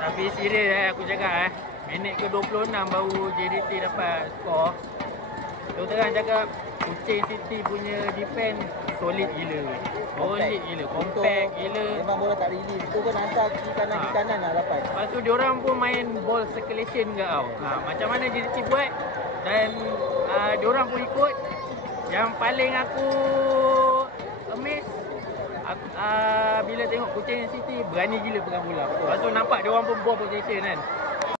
Tapi serius aku cakap minit ke 26 baru JDT dapat skor. Terus terang cakap Kuching City punya defense solid gila. Solid gila, compact gila. Memang bola tak release. Itu pun hantar kiri kanan nak dapat. Lepas tu diorang pun main ball circulation ke tau. Macam mana JDT buat dan diorang pun ikut. Yang paling aku amazed bila tengok Kuching City berani gila pegang bola. Lepas tu nampak diorang pun ball possession kan.